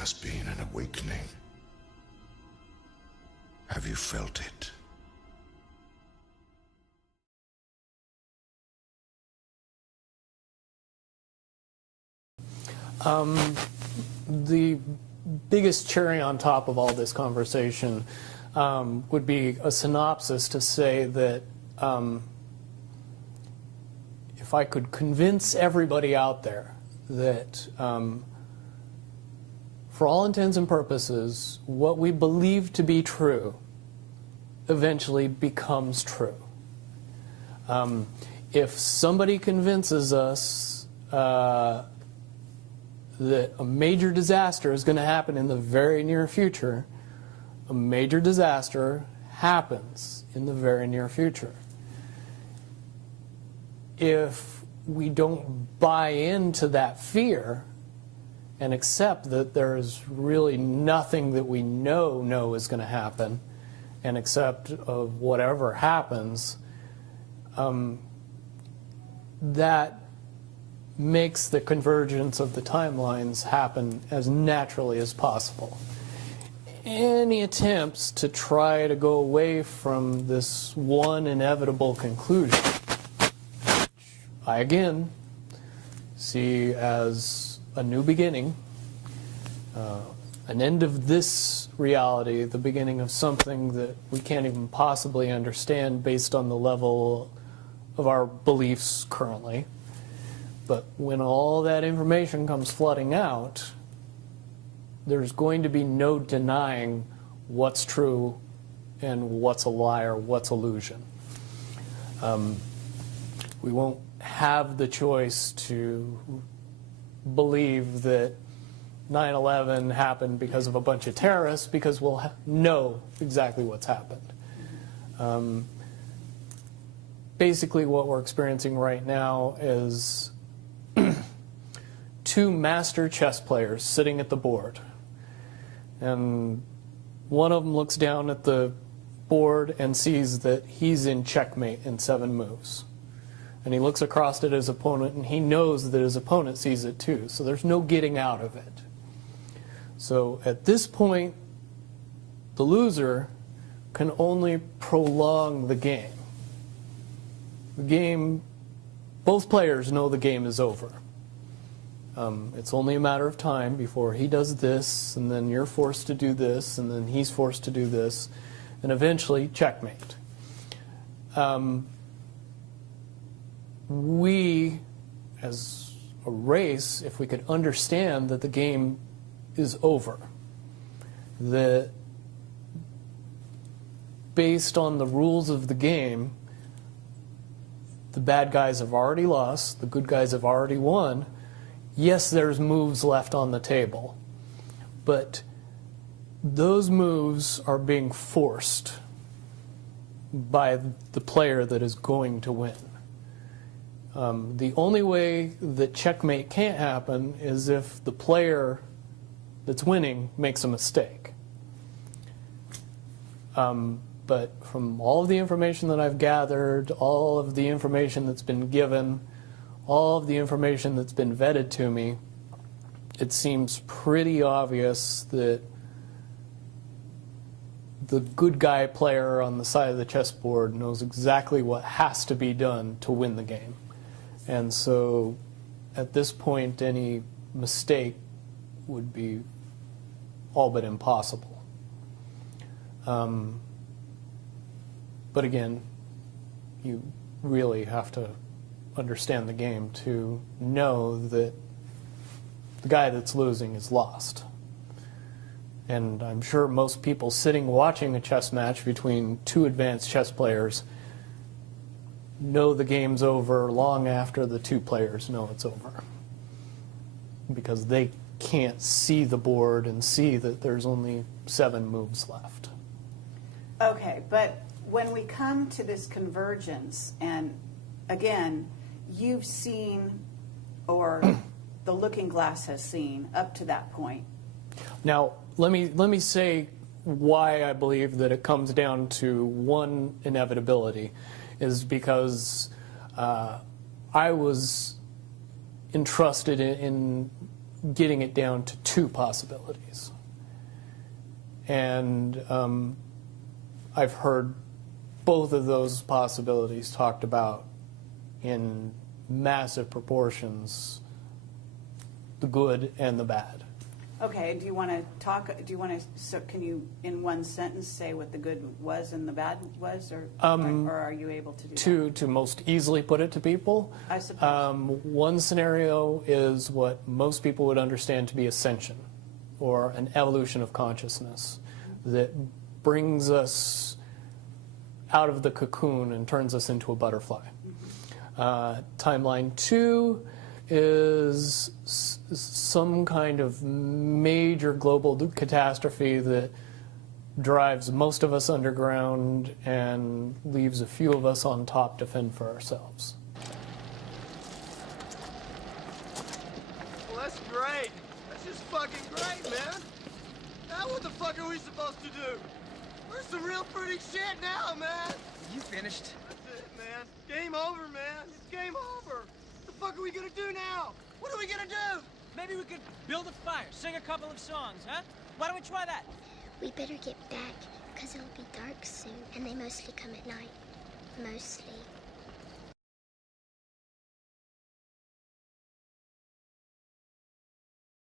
has been an awakening. Have you felt it? The biggest cherry on top of all this conversation would be a synopsis to say that if I could convince everybody out there that for all intents and purposes, what we believe to be true eventually becomes true. If somebody convinces us that a major disaster is going to happen in the very near future, a major disaster happens in the very near future. If we don't buy into that fear and accept that there's really nothing that we know is going to happen, and accept of whatever happens, that makes the convergence of the timelines happen as naturally as possible. Any attempts to try to go away from this one inevitable conclusion, I again see as a new beginning, an end of this reality, the beginning of something that we can't even possibly understand based on the level of our beliefs currently. But when all that information comes flooding out, there's going to be no denying what's true and what's a lie or what's illusion. We won't have the choice to believe that 9/11 happened because of a bunch of terrorists, because we'll know exactly what's happened. Basically what we're experiencing right now is two master chess players sitting at the board. And one of them looks down at the board and sees that he's in checkmate in 7 moves. And he looks across at his opponent and he knows that his opponent sees it too. So there's no getting out of it. So at this point, the loser can only prolong the game. The game, both players know the game is over. It's only a matter of time before he does this, and then you're forced to do this, and then he's forced to do this, and eventually checkmate. We, as a race, if we could understand that the game is over, that based on the rules of the game, the bad guys have already lost, the good guys have already won. Yes, there's moves left on the table, but those moves are being forced by the player that is going to win. The only way that checkmate can't happen is if the player that's winning makes a mistake. But from all of the information that I've gathered, all of the information that's been given, all of the information that's been vetted to me, it seems pretty obvious that the good guy player on the side of the chessboard knows exactly what has to be done to win the game. And so at this point, any mistake would be all but impossible. But again, you really have to understand the game to know that the guy that's losing is lost. And I'm sure most people sitting watching a chess match between two advanced chess players know the game's over long after the two players know it's over, because they can't see the board and see that there's only 7 moves left. Okay, but when we come to this convergence, and again, you've seen, or the looking glass has seen up to that point. Now, let me say why I believe that it comes down to one inevitability, is because I was entrusted in getting it down to two possibilities. And I've heard both of those possibilities talked about in massive proportions, the good and the bad. Okay, do you want to talk, so can you, in one sentence, say what the good was and the bad was, or are you able to do that? To most easily put it to people, I suppose. one scenario is what most people would understand to be ascension, or an evolution of consciousness that brings us out of the cocoon and turns us into a butterfly. Timeline 2 is some kind of major global catastrophe that drives most of us underground and leaves a few of us on top to fend for ourselves. Well, that's great. That's just fucking great, man. Now what the fuck are we supposed to do? We're some real pretty shit now, man. You finished? That's it, man. Game over, man. It's game over. What the fuck are we gonna do now? What are we gonna do? Maybe we could build a fire, sing a couple of songs, huh? Why don't we try that? We better get back, because it'll be dark soon, and they mostly come at night. Mostly.